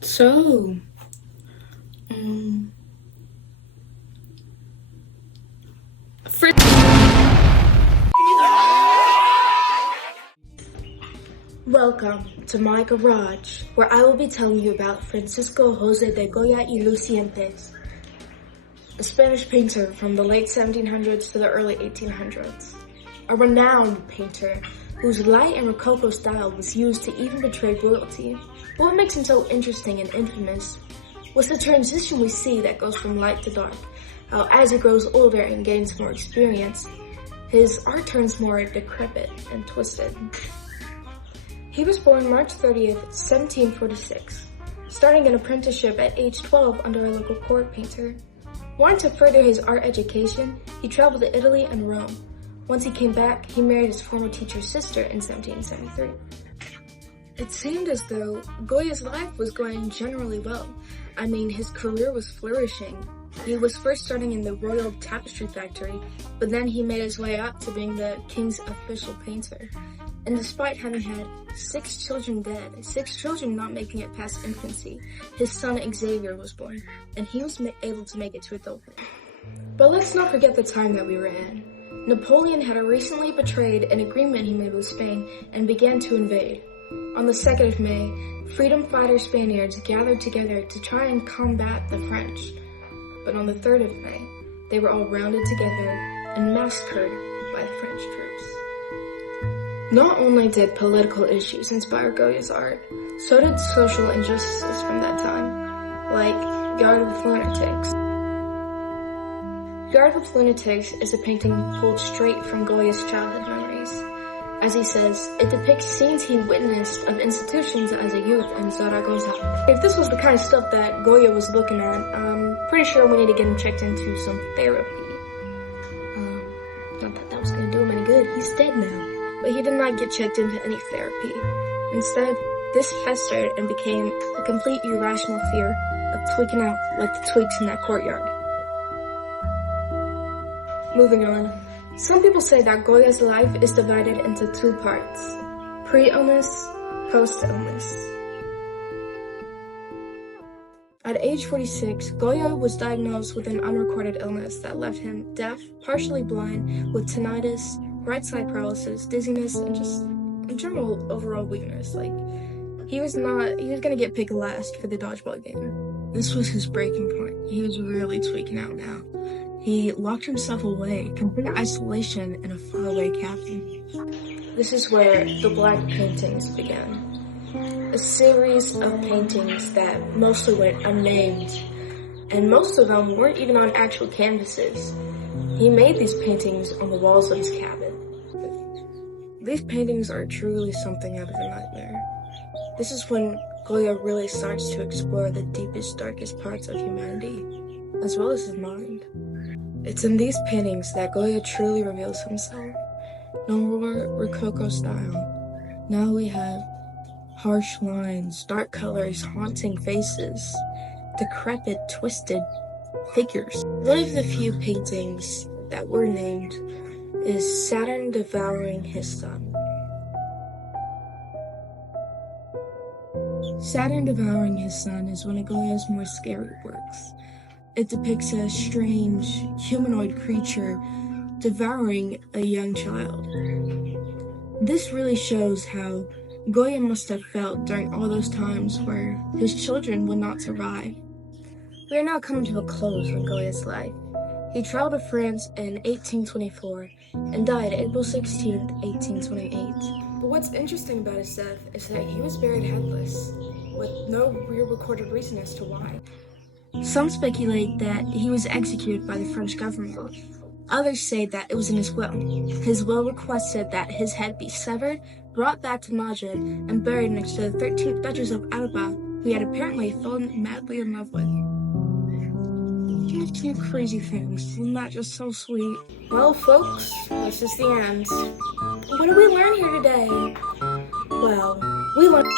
So, um, welcome to my garage, where I will be telling you about Francisco Jose de Goya y Lucientes, a Spanish painter from the late 1700s to the early 1800s. A renowned painter whose light and Rococo style was used to even portray royalty. But what makes him so interesting and infamous was the transition we see that goes from light to dark. How as he grows older and gains more experience, his art turns more decrepit and twisted. He was born March 30th, 1746, starting an apprenticeship at age 12 under a local court painter. Wanting to further his art education, he traveled to Italy and Rome. Once he came back, he married his former teacher's sister in 1773. It seemed as though Goya's life was going generally well. I mean, his career was flourishing. He was first starting in the Royal Tapestry Factory, but then he made his way up to being the king's official painter. And despite having had 6 children dead, 6 children not making it past infancy, his son Xavier was born, and he was able to make it to adulthood. But let's not forget the time that we were in. Napoleon had recently betrayed an agreement he made with Spain and began to invade. On the 2nd of May, freedom fighter Spaniards gathered together to try and combat the French. But on the 3rd of May, they were all rounded together and massacred by the French troops. Not only did political issues inspire Goya's art, so did social injustices from that time, like Yard with Lunatics. Yard with Lunatics is a painting pulled straight from Goya's childhood memories. As he says, it depicts scenes he witnessed of institutions as a youth in Zaragoza. If this was the kind of stuff that Goya was looking at, I'm pretty sure we need to get him checked into some therapy. Not that that was going to do him any good, he's dead now. But he did not get checked into any therapy. Instead, this festered and became a complete irrational fear of tweaking out like the tweaks in that courtyard. Moving on. Some people say that Goya's life is divided into 2 parts: pre-illness, post-illness. At age 46, Goya was diagnosed with an unrecorded illness that left him deaf, partially blind, with tinnitus, right side paralysis, dizziness, and just a general overall weakness. He was gonna get picked last for the dodgeball game. This was his breaking point. He was really tweaking out now. He locked himself away, complete isolation in a faraway cabin. This is where the Black Paintings began. A series of paintings that mostly went unnamed, and most of them weren't even on actual canvases. He made these paintings on the walls of his cabin. These paintings are truly something out of a nightmare. This is when Goya really starts to explore the deepest, darkest parts of humanity, as well as his mind. It's in these paintings that Goya truly reveals himself. No more Rococo style. Now we have harsh lines, dark colors, haunting faces, decrepit, twisted figures. One of the few paintings that were named is Saturn devouring his son. Saturn devouring his son is one of Goya's more scary works. It depicts a strange, humanoid creature devouring a young child. This really shows how Goya must have felt during all those times where his children would not survive. We are now coming to a close in Goya's life. He traveled to France in 1824 and died April 16, 1828. But what's interesting about his death is that he was buried headless, with no real recorded reason as to why. Some speculate that he was executed by the French government. Others say that it was in his will. His will requested that his head be severed, brought back to Madrid, and buried next to the 13th Duchess of Alba, who he had apparently fallen madly in love with. A few crazy things, isn't that just so sweet? Well, folks, this is the end. What did we learn here today? Well, we learned